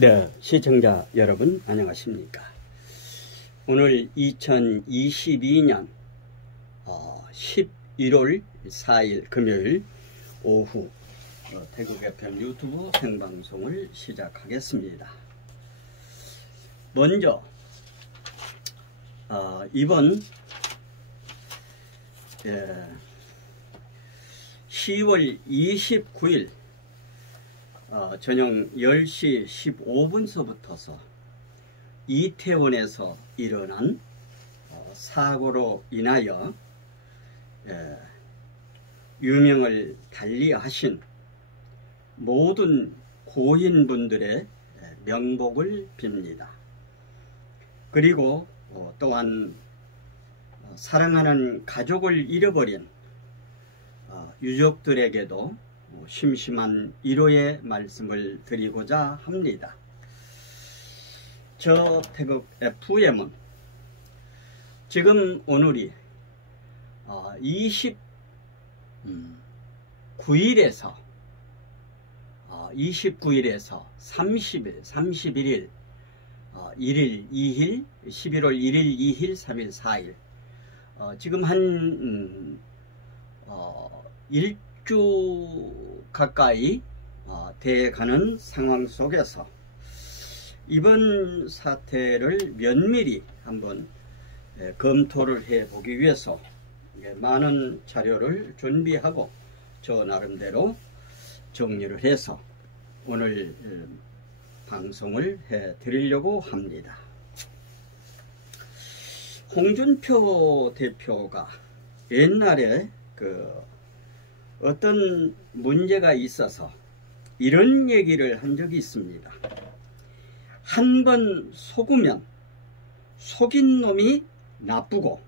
네, 시청자 여러분 안녕하십니까. 오늘 2022년 11월 4일 금요일 오후 태국 FM 유튜브 생방송을 시작하겠습니다. 먼저 이번 10월 29일 저녁 10시 15분서부터서 이태원에서 일어난 사고로 인하여 유명을 달리하신 모든 고인분들의 명복을 빕니다. 그리고 또한 사랑하는 가족을 잃어버린 유족들에게도 심심한 위로의 말씀을 드리고자 합니다. 저 태국 FM은 지금 오늘이 29일에서 30일, 31일, 1일, 2일, 11월 1일, 2일, 3일, 4일 지금 한 일주 가까이 돼가는 상황 속에서 이번 사태를 면밀히 한번 검토를 해보기 위해서 많은 자료를 준비하고 저 나름대로 정리를 해서 오늘 방송을 해드리려고 합니다. 홍준표 대표가 옛날에 어떤 문제가 있어서 이런 얘기를 한 적이 있습니다. 한 번 속으면 속인 놈이 나쁘고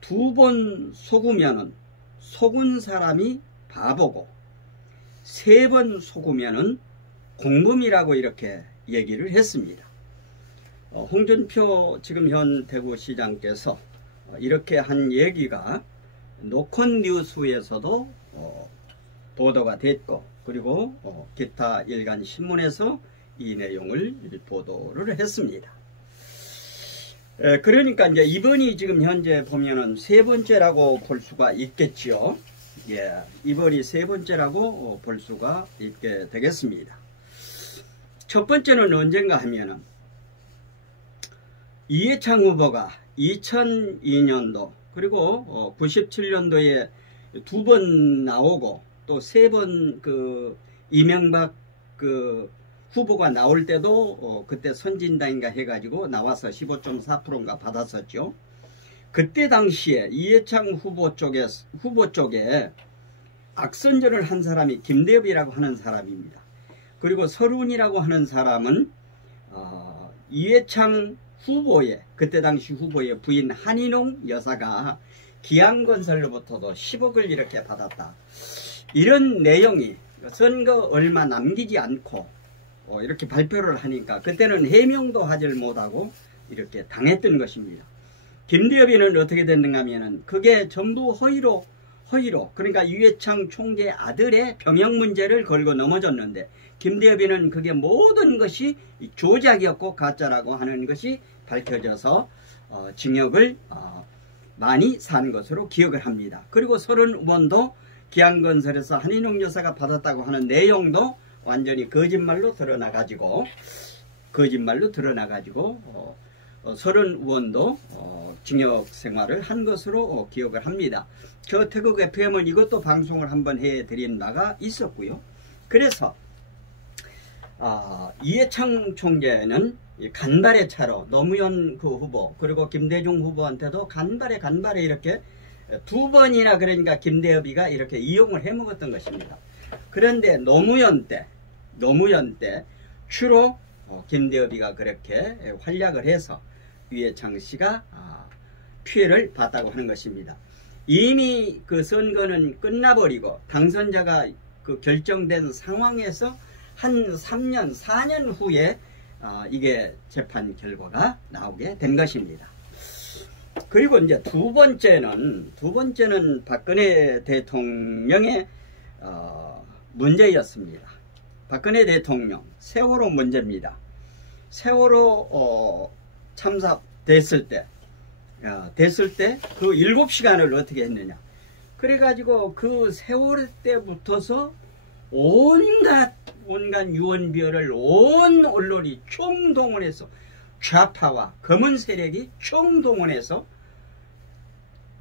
두 번 속으면 속은 사람이 바보고 세 번 속으면 공범이라고 이렇게 얘기를 했습니다. 홍준표 지금 현 대구시장께서 이렇게 한 얘기가 노컷 뉴스에서도 보도가 됐고 그리고 기타 일간 신문에서 이 내용을 보도를 했습니다. 그러니까 이제 이번이 지금 현재 보면은 세 번째라고 볼 수가 있겠지요. 이번이 세 번째라고 볼 수가 있게 되겠습니다. 첫 번째는 언젠가 하면은 이해창 후보가 2002년도 그리고 97년도에 두 번 나오고 또 세 번 이명박 후보가 나올 때도 그때 선진당인가 해가지고 나와서 15.4%인가 받았었죠. 그때 당시에 이해창 후보 쪽에 악선전을 한 사람이 김대엽이라고 하는 사람입니다. 그리고 서른이라고 하는 사람은 이해창 후보의 그때 당시 후보의 부인 한인홍 여사가 기안건설로부터도 10억을 이렇게 받았다. 이런 내용이 선거 얼마 남기지 않고 이렇게 발표를 하니까 그때는 해명도 하질 못하고 이렇게 당했던 것입니다. 김대엽이는 어떻게 됐는가 하면은 그게 전부 허위로 그러니까 이해창 총재 아들의 병역 문제를 걸고 넘어졌는데 김대엽이는 그게 모든 것이 조작이었고 가짜라고 하는 것이 밝혀져서 징역을 많이 산 것으로 기억을 합니다. 그리고 서른 의원도 기안건설에서 한인홍 여사가 받았다고 하는 내용도 완전히 거짓말로 드러나가지고 서른 의원도 징역 생활을 한 것으로 기억을 합니다. 저 태국 FM은 이것도 방송을 한번 해드린 바가 있었고요. 그래서 이해창 총재는 간발의 차로 노무현 후보 그리고 김대중 후보한테도 간발에 이렇게 두 번이나 그러니까 김대엽이가 이렇게 이용을 해먹었던 것입니다. 그런데 노무현 때 주로 김대엽이가 그렇게 활약을 해서 이해창 씨가 피해를 봤다고 하는 것입니다. 이미 그 선거는 끝나버리고 당선자가 결정된 상황에서 한 3년, 4년 후에 이게 재판 결과가 나오게 된 것입니다. 그리고 이제 두 번째는 박근혜 대통령의 문제였습니다. 박근혜 대통령 세월호 문제입니다. 세월호 참사 됐을 때 그 7시간을 어떻게 했느냐. 그래가지고 그 세월호 때부터서 온갖 유언비어를 온 언론이 총동원해서 좌파와 검은 세력이 총동원해서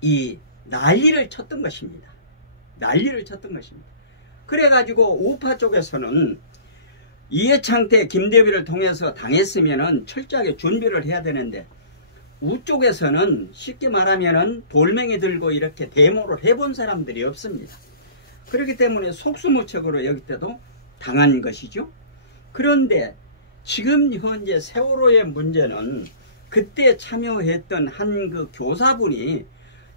이 난리를 쳤던 것입니다. 난리를 쳤던 것입니다. 그래가지고 우파 쪽에서는 이해창 때 김대비를 통해서 당했으면은 철저하게 준비를 해야 되는데, 우쪽에서는 쉽게 말하면은 돌멩이 들고 이렇게 데모를 해본 사람들이 없습니다. 그렇기 때문에 속수무책으로 여기 때도 당한 것이죠. 그런데 지금 현재 세월호의 문제는 그때 참여했던 한 그 교사분이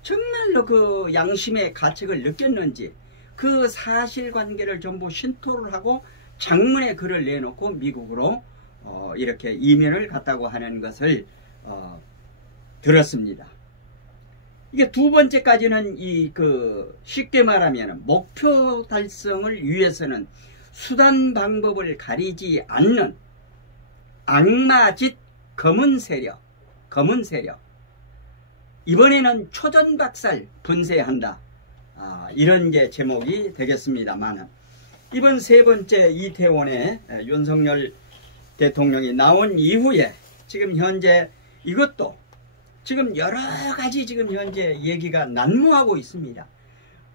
정말로 그 양심의 가책을 느꼈는지 그 사실관계를 전부 신토를 하고 장문의 글을 내놓고 미국으로 이렇게 이민을 갔다고 하는 것을 들었습니다. 이게 두 번째까지는 쉽게 말하면 목표 달성을 위해서는 수단 방법을 가리지 않는 악마짓 검은 세력. 이번에는 초전박살 분쇄한다. 이런 게 제목이 되겠습니다만, 이번 세 번째 이태원에 윤석열 대통령이 나온 이후에 지금 현재 이것도 지금 여러 가지 지금 현재 얘기가 난무하고 있습니다.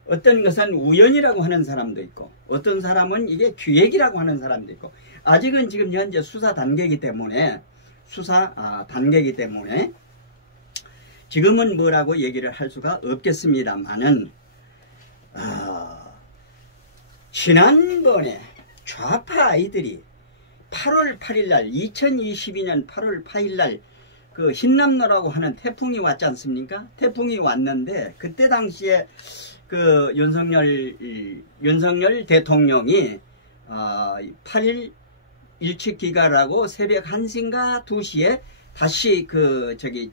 어떤 것은 우연이라고 하는 사람도 있고, 어떤 사람은 이게 기획이라고 하는 사람도 있고, 아직은 지금 현재 수사 단계이기 때문에 지금은 뭐라고 얘기를 할 수가 없겠습니다만은, 지난번에 좌파 아이들이 8월 8일 날 2022년 8월 8일 날 그 흰남노라고 하는 태풍이 왔지 않습니까? 태풍이 왔는데 그때 당시에 그 윤석열 대통령이 8일 일찍 귀가라고 새벽 1시인가 2시에 다시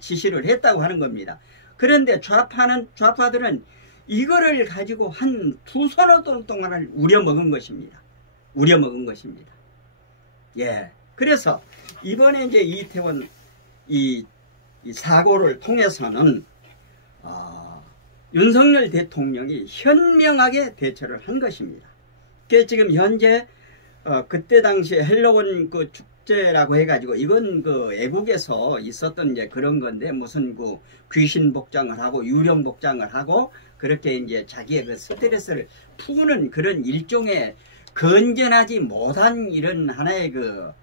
지시를 했다고 하는 겁니다. 그런데 좌파들은 이거를 가지고 한 2서너 동안을 우려먹은 것입니다. 예. 그래서 이번에 이제 이태원 이 사고를 통해서는 윤석열 대통령이 현명하게 대처를 한 것입니다. 그게 지금 현재 그때 당시에 헬로윈 그 축제라고 해가지고 이건 그 애국에서 있었던 이제 그런 건데, 무슨 그 귀신 복장을 하고 유령 복장을 하고 그렇게 이제 자기의 그 스트레스를 푸는 그런 일종의 건전하지 못한 이런 하나의 그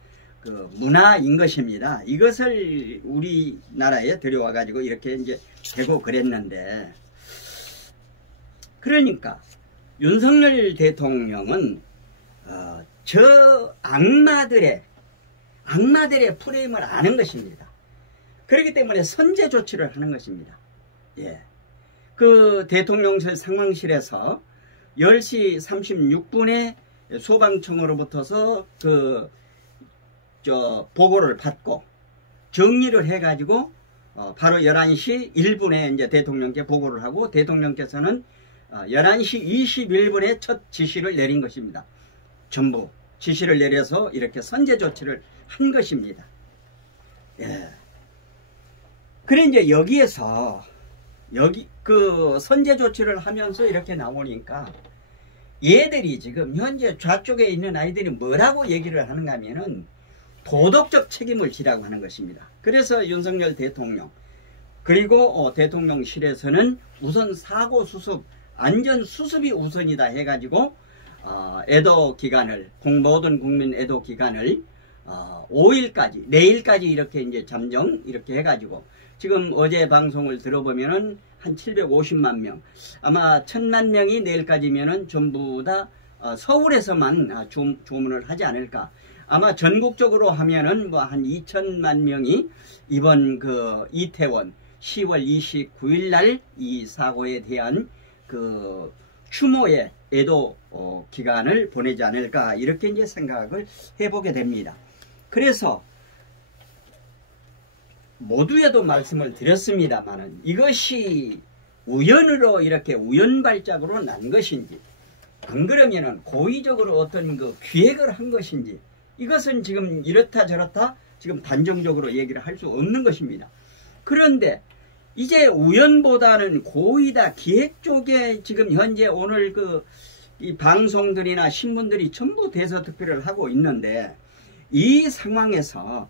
문화인 것입니다. 이것을 우리나라에 들여와 가지고 이렇게 이제 되고 그랬는데, 그러니까 윤석열 대통령은 저 악마들의 프레임을 아는 것입니다. 그렇기 때문에 선제 조치를 하는 것입니다. 예. 그 대통령실 상황실에서 10시 36분에 소방청으로부터서 보고를 받고 정리를 해가지고 바로 11시 1분에 이제 대통령께 보고를 하고, 대통령께서는 11시 21분에 첫 지시를 내린 것입니다. 전부 지시를 내려서 이렇게 선제 조치를 한 것입니다. 예. 그래 이제 여기에서 그 선제 조치를 하면서 이렇게 나오니까 얘들이 지금 현재 좌쪽에 있는 아이들이 뭐라고 얘기를 하는가 하면은 도덕적 책임을 지라고 하는 것입니다. 그래서 윤석열 대통령 그리고 대통령실에서는 우선 사고 수습, 안전 수습이 우선이다 해가지고 애도 기간을, 모든 국민 애도 기간을 5일까지, 내일까지 이렇게 이제 잠정 이렇게 해가지고, 지금 어제 방송을 들어보면은 한 750만 명, 아마 1000만 명이 내일까지면은 전부 다 서울에서만 조문을 하지 않을까. 아마 전국적으로 하면은 뭐 한 2000만 명이 이번 그 이태원 10월 29일 날 이 사고에 대한 그 추모의 애도 기간을 보내지 않을까, 이렇게 이제 생각을 해보게 됩니다. 그래서 모두에도 말씀을 드렸습니다만은 이것이 우연으로 이렇게 우연발작으로 난 것인지, 안 그러면은 고의적으로 어떤 그 기획을 한 것인지, 이것은 지금 이렇다 저렇다 지금 단정적으로 얘기를 할 수 없는 것입니다. 그런데 이제 우연보다는 고의다, 기획 쪽에 지금 현재 오늘 이 방송들이나 신문들이 전부 대서특필을 하고 있는데, 이 상황에서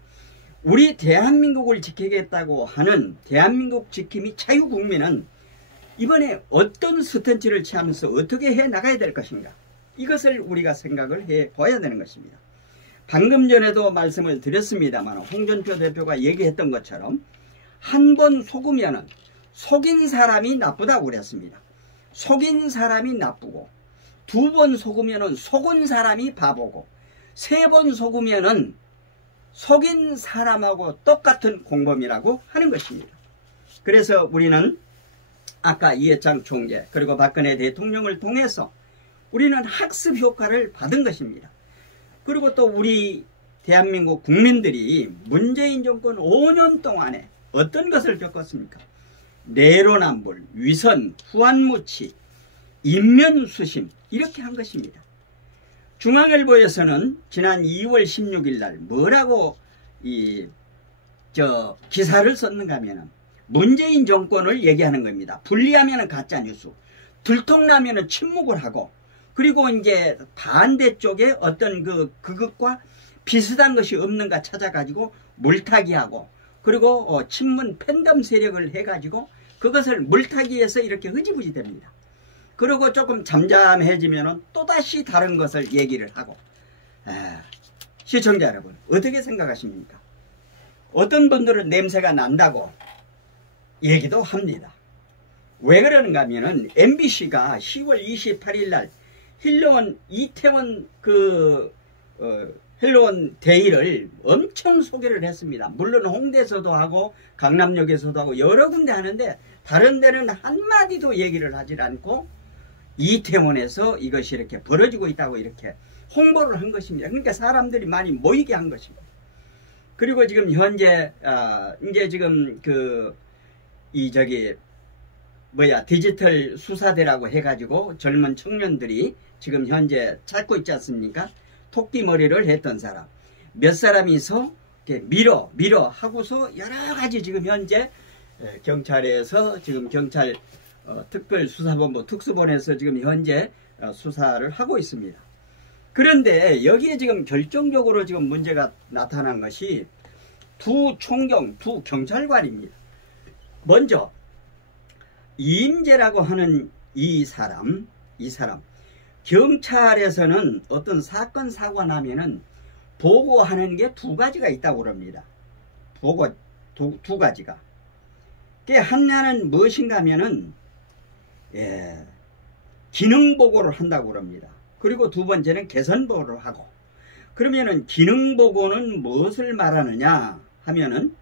우리 대한민국을 지키겠다고 하는 대한민국 지킴이 자유국민은 이번에 어떤 스탠스를 취하면서 어떻게 해 나가야 될 것인가, 이것을 우리가 생각을 해 봐야 되는 것입니다. 방금 전에도 말씀을 드렸습니다만 홍준표 대표가 얘기했던 것처럼 한 번 속으면은 속인 사람이 나쁘다고 그랬습니다. 속인 사람이 나쁘고, 두 번 속으면은 속은 사람이 바보고, 세 번 속으면은 속인 사람하고 똑같은 공범이라고 하는 것입니다. 그래서 우리는 아까 이해창 총재 그리고 박근혜 대통령을 통해서 우리는 학습 효과를 받은 것입니다. 그리고 또 우리 대한민국 국민들이 문재인 정권 5년 동안에 어떤 것을 겪었습니까? 내로남불, 위선, 후한무치, 인면수심, 이렇게 한 것입니다. 중앙일보에서는 지난 2월 16일 날 뭐라고 기사를 썼는가 하면은 문재인 정권을 얘기하는 겁니다. 불리하면은 가짜뉴스, 들통나면은 침묵을 하고, 그리고 이제 반대쪽에 어떤 그것과 비슷한 것이 없는가 찾아가지고 물타기하고, 그리고 친문 팬덤 세력을 해가지고 그것을 물타기해서 이렇게 흐지부지 됩니다. 그리고 조금 잠잠해지면은 또다시 다른 것을 얘기를 하고. 시청자 여러분, 어떻게 생각하십니까? 어떤 분들은 냄새가 난다고 얘기도 합니다. 왜 그러는가 하면은 MBC가 10월 28일 날 이태원 헬로원 데이를 엄청 소개를 했습니다. 물론 홍대에서도 하고 강남역에서도 하고 여러 군데 하는데 다른 데는 한마디도 얘기를 하질 않고 이태원에서 이것이 이렇게 벌어지고 있다고 이렇게 홍보를 한 것입니다. 그러니까 사람들이 많이 모이게 한 것입니다. 그리고 지금 현재 이제 지금 디지털 수사대라고 해가지고 젊은 청년들이 지금 현재 찾고 있지 않습니까? 토끼 머리를 했던 사람 몇 사람이서 밀어 하고서 여러 가지 지금 현재 경찰에서 지금 경찰 특별수사본부 특수본에서 지금 현재 수사를 하고 있습니다. 그런데 여기에 지금 결정적으로 지금 문제가 나타난 것이 두 경찰관입니다. 먼저 이임재라고 하는 이 사람 경찰에서는 어떤 사건 사고가 나면은 보고하는 게 두 가지가 있다고 그럽니다. 보고 두 가지가. 하나는 무엇인가 하면은 기능 보고를 한다고 그럽니다. 그리고 두 번째는 개선 보고를 하고. 그러면은 기능 보고는 무엇을 말하느냐 하면은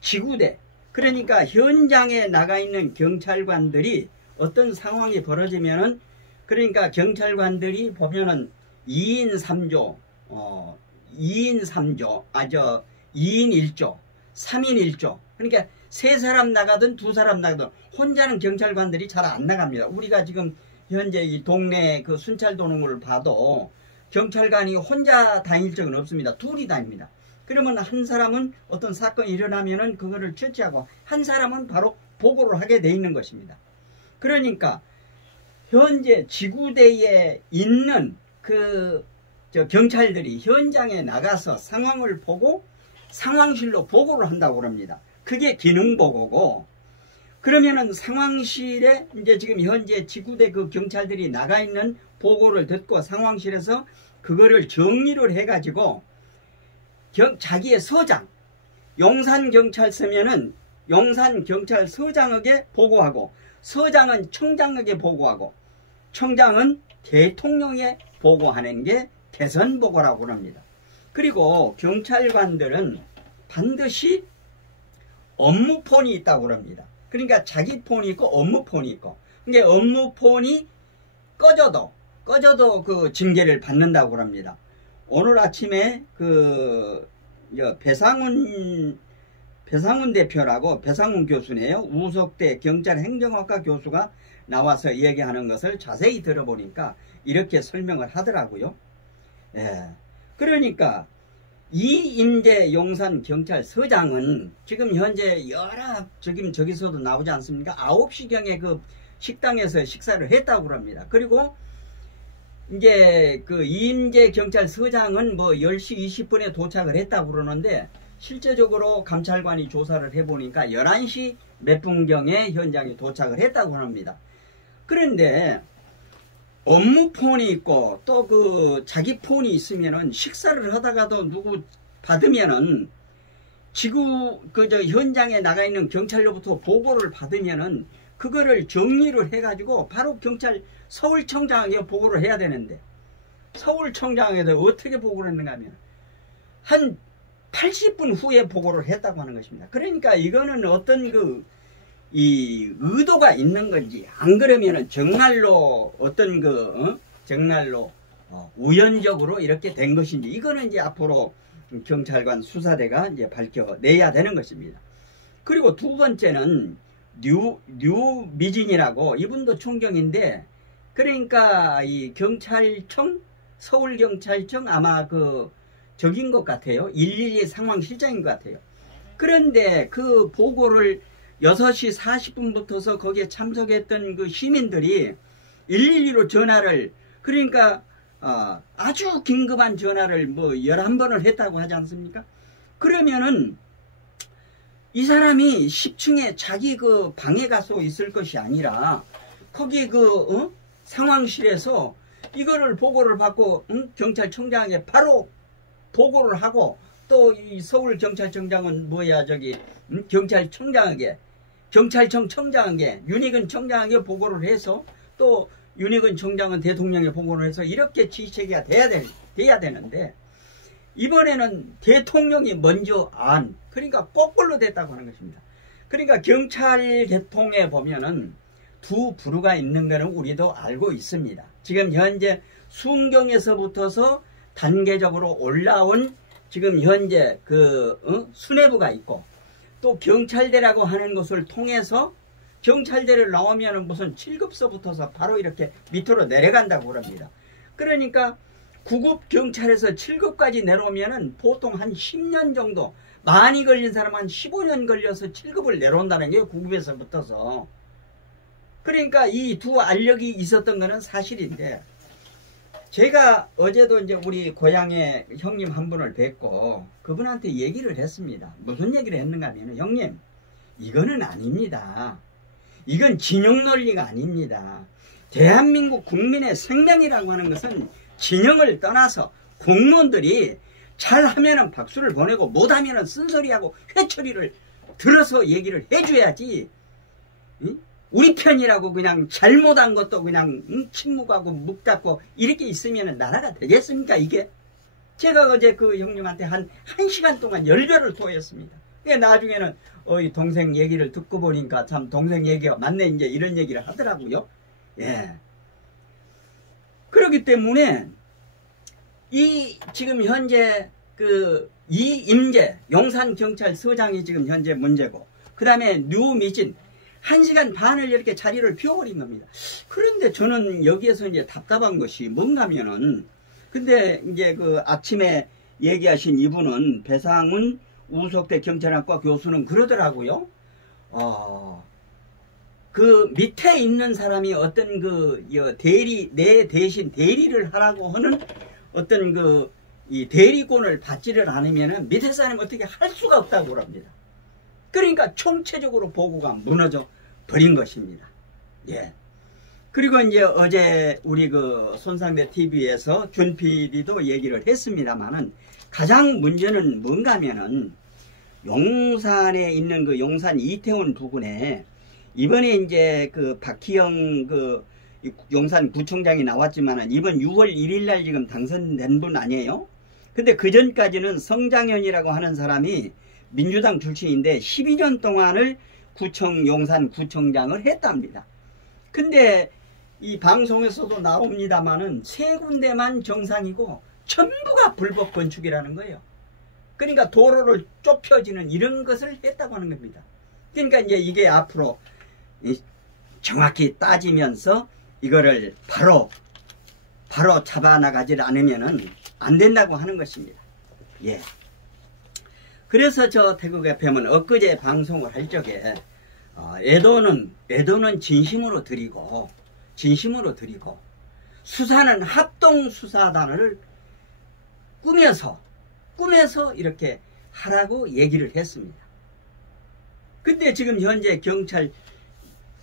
지구대, 그러니까 현장에 나가 있는 경찰관들이 어떤 상황이 벌어지면은, 그러니까 경찰관들이 보면은 2인 3조, 2인 1조, 3인 1조. 그러니까 세 사람 나가든 두 사람 나가든 혼자는 경찰관들이 잘 안 나갑니다. 우리가 지금 현재 이 동네 순찰 도는 걸 봐도 경찰관이 혼자 다닐 적은 없습니다. 둘이 다닙니다. 그러면 한 사람은 어떤 사건이 일어나면은 그거를 처치하고 한 사람은 바로 보고를 하게 돼 있는 것입니다. 그러니까 현재 지구대에 있는 경찰들이 현장에 나가서 상황을 보고 상황실로 보고를 한다고 합니다. 그게 기능보고고, 그러면은 상황실에 이제 지금 현재 지구대 경찰들이 나가 있는 보고를 듣고 상황실에서 그거를 정리를 해가지고 자기의 서장, 용산경찰서면은 용산경찰서장에게 보고하고, 서장은 청장에게 보고하고, 청장은 대통령에 보고하는 게 개선보고라고 합니다. 그리고 경찰관들은 반드시 업무폰이 있다고 합니다. 그러니까 자기 폰이 있고 업무폰이 있고, 그러니까 업무폰이 꺼져도 징계를 받는다고 합니다. 오늘 아침에 배상훈 대표라고, 배상훈 교수네요. 우석대 경찰행정학과 교수가 나와서 얘기하는 것을 자세히 들어보니까 이렇게 설명을 하더라고요. 예. 그러니까 이임재 용산경찰서장은 지금 현재 여러 저기서도 나오지 않습니까? 9시경에 그 식당에서 식사를 했다고 합니다. 그리고 이제 그 이임재 경찰서장은 뭐 10시 20분에 도착을 했다고 그러는데 실제적으로 감찰관이 조사를 해보니까 11시 몇 분경에 현장에 도착을 했다고 합니다. 그런데 업무 폰이 있고 또 그 자기 폰이 있으면은 식사를 하다가도 누구 받으면은 지구 저 현장에 나가 있는 경찰로부터 보고를 받으면은 그거를 정리를 해가지고 바로 경찰 서울청장에게 보고를 해야 되는데 서울청장에게 어떻게 보고를 했는가 하면 한 80분 후에 보고를 했다고 하는 것입니다. 그러니까 이거는 어떤 이 의도가 있는 건지 안 그러면은 정말로 어떤 정말로 우연적으로 이렇게 된 것인지 이거는 이제 앞으로 경찰관 수사대가 이제 밝혀내야 되는 것입니다. 그리고 두 번째는 류미진이라고 이분도 총경인데 그러니까 이 경찰청 서울경찰청 아마 적인 것 같아요. 112 상황실장인 것 같아요. 그런데 그 보고를 6시 40분부터서 거기에 참석했던 그 시민들이 112로 전화를 그러니까 아주 긴급한 전화를 뭐 11번을 했다고 하지 않습니까? 그러면은 이 사람이 10층에 자기 그 방에 가서 있을 것이 아니라 거기 상황실에서 이거를 보고를 받고 경찰청장에게 바로 보고를 하고 또 이 서울경찰청장은 경찰청장에게 경찰청 청장에게 윤희근 청장에게 보고를 해서 또 윤희근 청장은 대통령에 보고를 해서 이렇게 지시체계가 돼야 되는데 이번에는 대통령이 먼저 그러니까 거꾸로 됐다고 하는 것입니다. 그러니까 경찰 계통에 보면은 두 부류가 있는 것은 우리도 알고 있습니다. 지금 현재 순경에서부터서 단계적으로 올라온 지금 현재 수뇌부가 있고 또 경찰대라고 하는 것을 통해서 경찰대를 나오면은 무슨 7급서부터서 바로 이렇게 밑으로 내려간다고 합니다. 그러니까 9급 경찰에서 7급까지 내려오면은 보통 한 10년 정도 많이 걸린 사람 한 15년 걸려서 7급을 내려온다는 게 9급에서 붙어서 그러니까 이 두 알력이 있었던 거는 사실인데 제가 어제도 이제 우리 고향에 형님 한 분을 뵙고 그분한테 얘기를 했습니다. 무슨 얘기를 했는가 하면 형님 이거는 아닙니다. 이건 진영 논리가 아닙니다. 대한민국 국민의 생명이라고 하는 것은 진영을 떠나서 공무원들이 잘하면은 박수를 보내고 못하면은 쓴소리하고 회초리를 들어서 얘기를 해줘야지 우리 편이라고 그냥 잘못한 것도 그냥 침묵하고 묵닫고 이렇게 있으면 나라가 되겠습니까 이게? 제가 어제 그 형님한테 한 1시간 동안 열변을 토했습니다. 나중에는 이 동생 얘기를 듣고 보니까 참 동생 얘기가 맞네 이제 이런 얘기를 하더라고요. 예. 그렇기 때문에 이 지금 현재 이임재 용산경찰서장이 지금 현재 문제고 그 다음에 류미진 1시간 반을 이렇게 자리를 비워버린 겁니다. 그런데 저는 여기에서 이제 답답한 것이 뭔가면은 근데 이제 아침에 얘기하신 이분은 배상훈 우석대 경찰학과 교수는 그러더라고요. 그 밑에 있는 사람이 어떤 내 대신 대리를 하라고 하는 어떤 이 대리권을 받지를 않으면은 밑에 사람이 어떻게 할 수가 없다고 합니다. 그러니까 총체적으로 보고가 무너져 버린 것입니다. 예. 그리고 이제 어제 우리 손상배 TV에서 준 PD도 얘기를 했습니다만은 가장 문제는 뭔가 하면은 용산에 있는 용산 이태원 부근에 이번에 이제 박희영 용산 구청장이 나왔지만은 이번 6월 1일 날 지금 당선된 분 아니에요? 근데 그 전까지는 성장현이라고 하는 사람이 민주당 출신인데 12년 동안을 용산 구청장을 했답니다. 근데 이 방송에서도 나옵니다만은 3군데만 정상이고 전부가 불법 건축이라는 거예요. 그러니까 도로를 좁혀지는 이런 것을 했다고 하는 겁니다. 그러니까 이제 이게 앞으로 정확히 따지면서 이거를 바로 잡아나가지 않으면은 안 된다고 하는 것입니다. 예. 그래서 저 태국 FM은 엊그제 방송을 할 적에 애도는 진심으로 드리고 수사는 합동수사단을 꾸며서 이렇게 하라고 얘기를 했습니다. 근데 지금 현재 경찰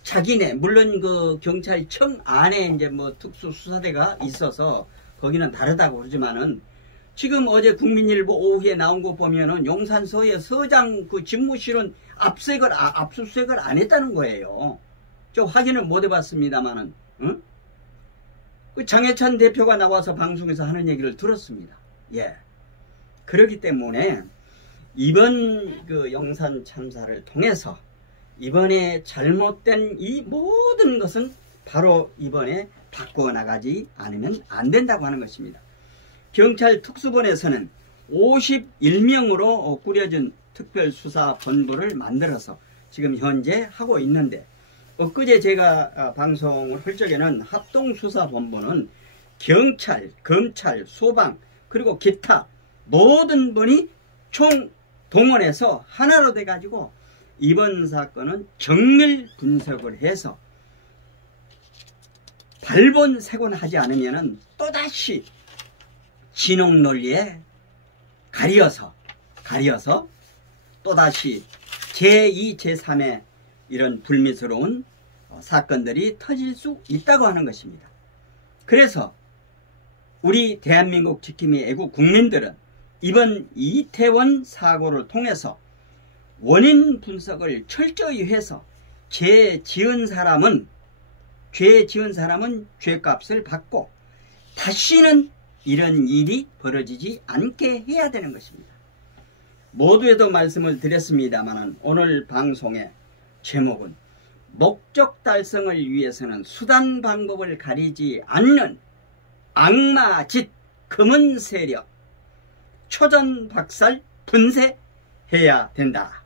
자기네, 물론 그 경찰청 안에 이제 뭐 특수수사대가 있어서 거기는 다르다고 그러지만은 지금 어제 국민일보 오후에 나온 거 보면은 용산서의 서장 그 집무실은 압수수색을 안 했다는 거예요. 저 확인은 못 해봤습니다만은, 응? 그 장해찬 대표가 나와서 방송에서 하는 얘기를 들었습니다. 예. 그렇기 때문에 이번 그 용산 참사를 통해서 이번에 잘못된 이 모든 것은 바로 이번에 바꿔나가지 않으면 안 된다고 하는 것입니다. 경찰 특수본에서는 51명으로 꾸려진 특별수사본부를 만들어서 지금 현재 하고 있는데, 엊그제 제가 방송을 할 적에는 합동수사본부는 경찰, 검찰, 소방 그리고 기타 모든 분이 총 동원해서 하나로 돼가지고 이번 사건은 정밀 분석을 해서 발본색원하지 않으면 또다시 진홍 논리에 가려서 또다시 제2, 제3의 이런 불미스러운 사건들이 터질 수 있다고 하는 것입니다. 그래서 우리 대한민국 지킴이 애국 국민들은 이번 이태원 사고를 통해서 원인 분석을 철저히 해서 죄 지은 사람은 죄값을 받고 다시는 이런 일이 벌어지지 않게 해야 되는 것입니다. 모두에도 말씀을 드렸습니다만 오늘 방송의 제목은 목적 달성을 위해서는 수단 방법을 가리지 않는 악마짓 검은 세력 초전박살 분쇄해야 된다.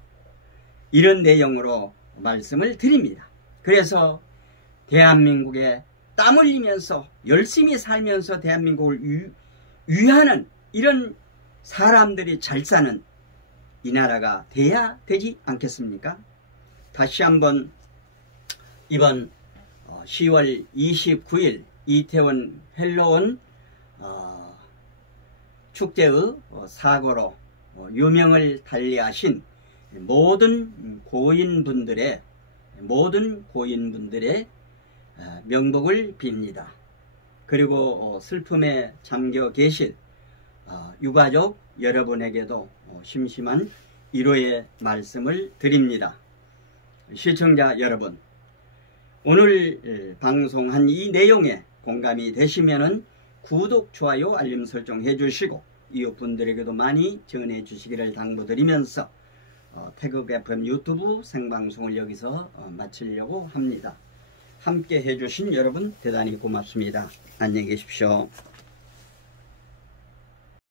이런 내용으로 말씀을 드립니다. 그래서 대한민국에 땀 흘리면서 열심히 살면서 대한민국을 위하는 이런 사람들이 잘 사는 이 나라가 돼야 되지 않겠습니까? 다시 한번 이번 10월 29일 이태원 헬로원 축제의 사고로 유명을 달리하신 모든 고인분들의 명복을 빕니다. 그리고 슬픔에 잠겨 계실 유가족 여러분에게도 심심한 위로의 말씀을 드립니다. 시청자 여러분, 오늘 방송한 이 내용에 공감이 되시면은 구독, 좋아요, 알림 설정 해주시고 이웃분들에게도 많이 전해 주시기를 당부드리면서 태국 FM 유튜브 생방송을 여기서 마치려고 합니다. 함께 해주신 여러분 대단히 고맙습니다. 안녕히 계십시오.